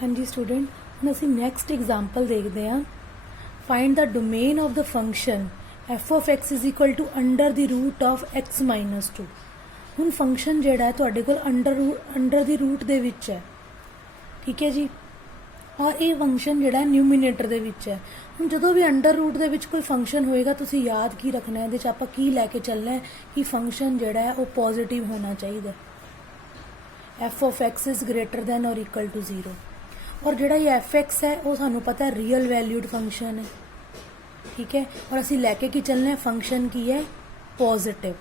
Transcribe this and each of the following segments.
हाँ जी स्टूडेंट, हम ਅਸੀਂ ਨੈਕਸਟ ਐਗਜ਼ਾਮਪਲ ਦੇਖਦੇ ਹਾਂ। Find the domain of the function f of x is equal to under the route of x minus 2। ਹੁਣ function ਜਿਹੜਾ ਹੈ ਤੁਹਾਡੇ ਕੋਲ ਅੰਡਰ ਦੀ ਰੂਟ ਦੇ ਵਿੱਚ ਹੈ, ਠੀਕ ਹੈ ਜੀ। ਔਰ ਇਹ ਫੰਕਸ਼ਨ ਜਿਹੜਾ ਨਿਊਮੀਨੇਟਰ ਦੇ ਵਿੱਚ ਹੈ। ਹੁਣ ਜਦੋਂ ਵੀ ਅੰਡਰ ਰੂਟ ਦੇ ਵਿੱਚ ਕੋਈ ਫੰਕਸ਼ਨ ਹੋਏਗਾ ਤੁਸੀਂ ਯਾਦ ਕੀ ਰੱਖਣਾ ਹੈ, ਇਹਦੇ 'ਚ ਆਪਾਂ ਕੀ ਲੈ ਕੇ ਚੱਲਣਾ ਹੈ ਕਿ ਫੰਕਸ਼ਨ ਜਿਹੜਾ ਹੈ ਉਹ ਪੋਜ਼ਿਟਿਵ ਹੋਣਾ ਚਾਹੀਦਾ। f of x is greater than or equal to 0। और जोड़ा ये एफ एक्स है वो सानू पता है रियल वैल्यूड फंक्शन है, ठीक है। और असी लैके की चलना है फंक्शन की है पॉजिटिव।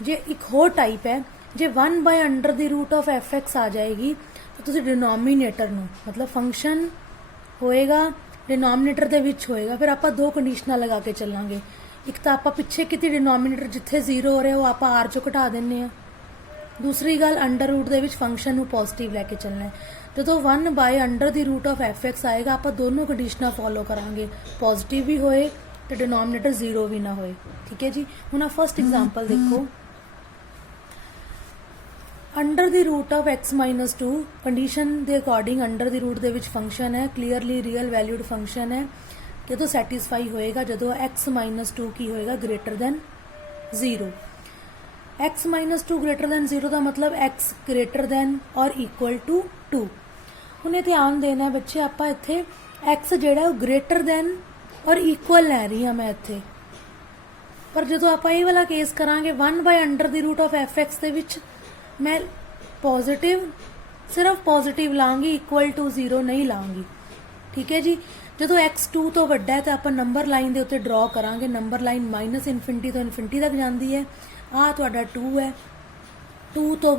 जे एक होर टाइप है, जे 1 by under the root of F x आ जाएगी तो तुसी डिनोमीनेटर नू मतलब फंक्शन होएगा डिनोमीनेटर दे विच होएगा। फिर आपां दो कंडीशनां लगा के चलांगे। एक तो आपां पिछे किती डिनोमीनेटर जिथे 0 हो रहा है वो आपां आर चों घटा दिंदे आ। दूसरी गल अंडर रूट दे विच फंक्शन नू पॉजिटिव लैके चलना है। जो 1 by under the root of F X आएगा आप दोनों कंडीशनां फॉलो करांगे, पॉजिटिव भी होए तो डिनोमीनेटर 0 भी ना होए, ठीक है जी। हुण आप फर्स्ट एग्जांपल देखो, under the root of x minus 2 condition के अकॉर्डिंग अंडर द रूट दे विच फंक्शन है, क्लीयरली रियल वैल्यूड फंक्शन है। जो सैटिस्फाई होएगा जो x माइनस 2 की होएगा greater than 0। x minus 2 greater than 0 का मतलब x ग्रेटर दैन और इक्वल टू 2। उन्हें ध्यान देना है बच्चे, आप इत्थे x जिहड़ा ग्रेटर दैन और इक्वल लै रही हाँ मैं इत्थे, पर जो आप ये वाला केस करांगे 1 by under the root of F x दे विच मैं पॉजिटिव सिर्फ पॉजिटिव लाँगी, इक्वल टू 0 नहीं लाँगी, ठीक है जी। जो x 2 तो वड्डा है तो आप नंबर लाइन के उत्ते ड्रॉ करांगे। नंबर लाइन माइनस इनफिनिटी तो इनफिनिटी तक जाती है। आ तुहाडा 2 है, 2 तो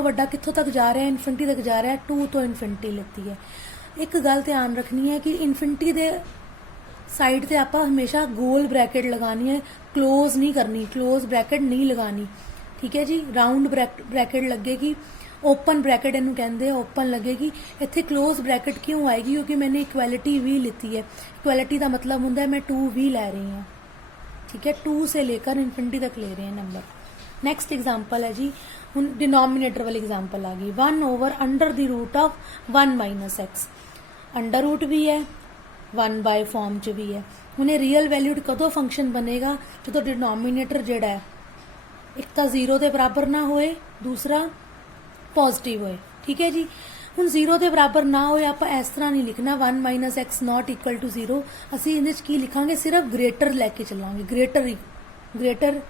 वड्डा कित्थों तक जा रहा है, इनफिनिटी तक जा रहा है। 2 तो इनफिनिटी लेती है। एक गल ध्यान रखनी है कि इनफिनिटी दे साइड ते आप हमेशा गोल ब्रैकेट लगानी है, क्लोज नहीं करनी, क्लोज ब्रैकेट नहीं लगानी, ठीक है जी। राउंड ब्रैकेट लगेगी, ओपन ब्रैकेट इनू कहते हैं, ओपन लगेगी। इत्थे क्लोज ब्रैकेट क्यों आएगी, क्योंकि मैंने इक्वैलिटी भी लीती है। इक्वैलिटी का मतलब होंदा है मैं 2 भी लै रही हूँ, ठीक है। 2 से लेकर इनफिनिटी तक ले रहे हैं नंबर। नेक्स्ट एग्जाम्पल है जी, हूँ डिनोमीनेटर वाली एग्जाम्पल आ गई। 1 over under the root of 1 minus X. Under root भी है, 1 बाय फॉर्म च भी है। हूँ रियल वैल्यूड कदों फंक्शन बनेगा जो डिनोमीनेटर जिहड़ा है एक तो 0 के बराबर ना होए, दूसरा पॉजिटिव होए, ठीक है जी। हूँ 0 के बराबर ना होए आप इस तरह नहीं लिखना 1 minus x not equal to 0। असी इहदे च की लिखांगे, सिर्फ ग्रेटर लैके चलांगे, greater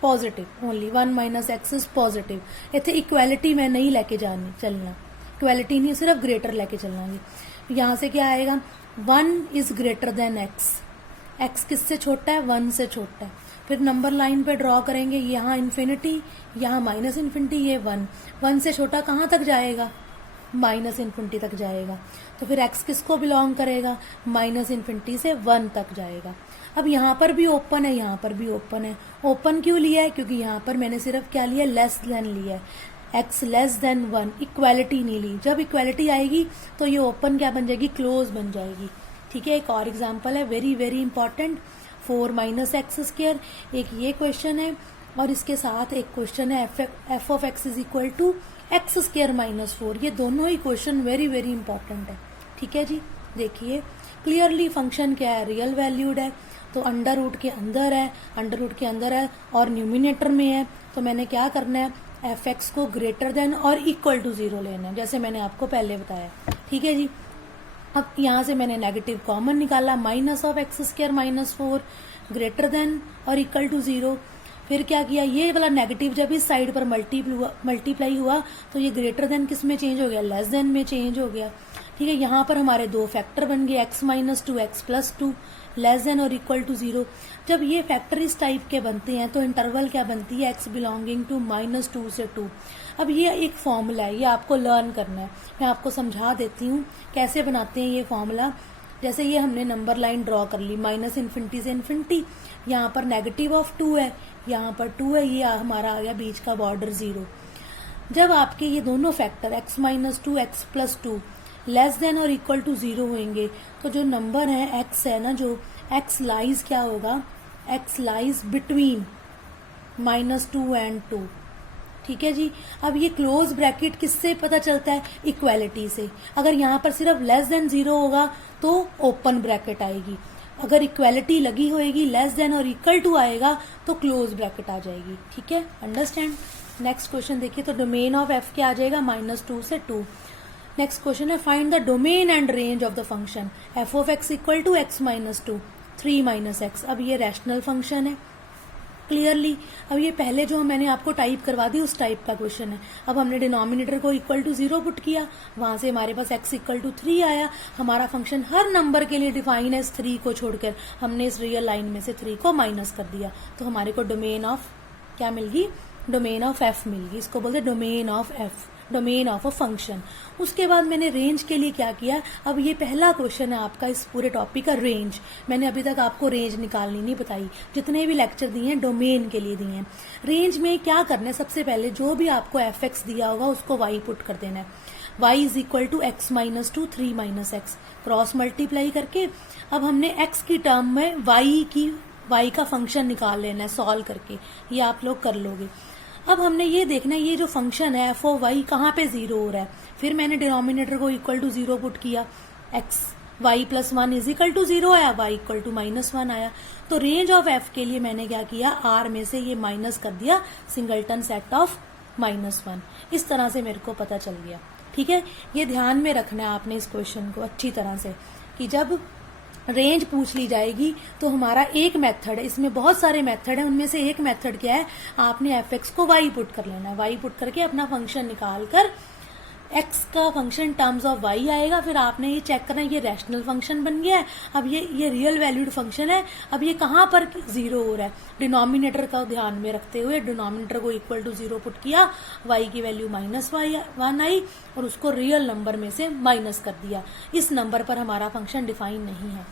positive only. 1 minus x is positive. इतने इक्वैलिटी मैं नहीं लैके जानी चलना, इक्वैलिटी नहीं, सिर्फ ग्रेटर लैके चलांगे। यहाँ से क्या आएगा, 1 is greater than x. X किससे छोटा है, 1 से छोटा है। फिर नंबर लाइन पे ड्रॉ करेंगे, यहाँ इन्फिनिटी, यहाँ माइनस इन्फिनिटी, ये 1 से छोटा कहाँ तक जाएगा, माइनस इन्फिनिटी तक जाएगा। तो फिर x किसको बिलोंग करेगा, माइनस इन्फिनिटी से 1 तक जाएगा। अब यहाँ पर भी ओपन है, यहाँ पर भी ओपन है। ओपन क्यों लिया है, क्योंकि यहाँ पर मैंने सिर्फ क्या लिया, लेस देन लिया है, x लेस देन 1, इक्वैलिटी नहीं ली। जब इक्वैलिटी आएगी तो ये ओपन क्या बन जाएगी, क्लोज बन जाएगी, ठीक है। एक और एग्जाम्पल है very very important, 4 minus x square. एक ये क्वेश्चन है और इसके साथ एक क्वेश्चन है F of X is equal to X square minus 4। ये दोनों ही क्वेश्चन वेरी वेरी इंपॉर्टेंट है, ठीक है जी। देखिए क्लियरली फंक्शन क्या है, रियल वैल्यूड है, तो अंडर रूट के अंदर है, अंडर रूट के अंदर है और न्यूमिनेटर में है। तो मैंने क्या करना है, एफ एक्स को ग्रेटर देन और इक्वल टू 0 लेना है, जैसे मैंने आपको पहले बताया, ठीक है जी। अब यहाँ से मैंने नेगेटिव कॉमन निकाला, minus of x square minus 4 greater than और इक्वल टू 0। फिर क्या किया, ये वाला नेगेटिव जब इस साइड पर मल्टीप्लाई हुआ तो ये ग्रेटर देन किस में चेंज हो गया, लेस देन में चेंज हो गया, ठीक है। यहाँ पर हमारे दो फैक्टर बन गए, x minus 2 x plus 2 less than और इक्वल टू 0। जब ये फैक्टर इस टाइप के बनते हैं तो इंटरवल क्या बनती है, x बिलोंगिंग टू माइनस 2 से 2। अब ये एक फॉर्मूला है, ये आपको लर्न करना है। मैं आपको समझा देती हूँ कैसे बनाते हैं ये फॉर्मूला। जैसे ये हमने नंबर लाइन ड्रॉ कर ली, माइनस इन्फिनिटी से इन्फिनिटी, यहाँ पर नेगेटिव ऑफ 2 है, यहाँ पर 2 है, ये हमारा आ गया बीच का बॉर्डर 0। जब आपके ये दोनों factor x minus 2 x plus 2 less than और इक्वल टू 0 होंगे तो जो नंबर है x है ना, जो x लाइज क्या होगा, x लाइज बिटवीन -2 and 2, ठीक है जी। अब ये क्लोज ब्रैकेट किससे पता चलता है? इक्वालिटी से। अगर यहाँ पर सिर्फ लेस देन 0 होगा तो ओपन ब्रैकेट आएगी, अगर इक्वालिटी लगी होएगी लेस देन और इक्वल टू आएगा तो क्लोज ब्रैकेट आ जाएगी। ठीक है, अंडरस्टैंड। नेक्स्ट क्वेश्चन देखिए, तो डोमेन ऑफ एफ क्या आ जाएगा? -2 से 2। नेक्स्ट क्वेश्चन है, find the domain and range of the function F of X equal to x - 2 3 - x। अब ये रैशनल फंक्शन है क्लियरली। अब ये पहले जो मैंने आपको टाइप करवा दी उस टाइप का क्वेश्चन है। अब हमने डिनोमिनेटर को इक्वल टू 0 पुट किया, वहां से हमारे पास x इक्वल टू 3 आया। हमारा फंक्शन हर नंबर के लिए डिफाइन है, इस 3 को छोड़कर हमने इस रियल लाइन में से 3 को माइनस कर दिया, तो हमारे को डोमेन ऑफ क्या मिल गई? डोमेन ऑफ एफ मिल गई। इसको बोलते domain of F, domain of a function. उसके बाद मैंने रेंज के लिए क्या किया? अब ये पहला क्वेश्चन है आपका इस पूरे टॉपिक का, रेंज। मैंने अभी तक आपको रेंज निकालनी नहीं बताई, जितने भी लेक्चर दिए हैं डोमेन के लिए दिए हैं। रेंज में क्या करना है? सबसे पहले जो भी आपको एफ एक्स दिया होगा उसको वाई पुट कर देना है। y is equal to x - 2 3 - x, cross multiply करके अब हमने x की टर्म में y का फंक्शन निकाल लेना है सॉल्व करके। ये आप लोग कर लोगे। अब हमने ये देखना है ये जो फंक्शन है एफ ऑफ वाई कहाँ पे 0 हो रहा है। फिर मैंने डिनोमिनेटर को इक्वल टू 0 पुट किया, x y + 1 is equal to 0 आया, y इक्वल टू -1 आया। तो रेंज ऑफ f के लिए मैंने क्या किया? r में से ये माइनस कर दिया, सिंगलटन सेट ऑफ -1। इस तरह से मेरे को पता चल गया। ठीक है, ये ध्यान में रखना है आपने इस क्वेश्चन को अच्छी तरह से कि जब रेंज पूछ ली जाएगी तो हमारा एक मेथड है, इसमें बहुत सारे मेथड है, उनमें से एक मेथड क्या है? आपने एफ एक्स को वाई पुट कर लेना है। वाई पुट करके अपना फंक्शन निकाल कर एक्स का फंक्शन टर्म्स ऑफ वाई आएगा। फिर आपने ये चेक करना है ये रैशनल फंक्शन बन गया है। अब ये रियल वैल्यूड फंक्शन है। अब ये कहाँ पर 0 हो रहा है? डिनोमिनेटर का ध्यान में रखते हुए डिनोमिनेटर को इक्वल टू 0 पुट किया, वाई की वैल्यू -1 आई और उसको रियल नंबर में से माइनस कर दिया। इस नंबर पर हमारा फंक्शन डिफाइन नहीं है।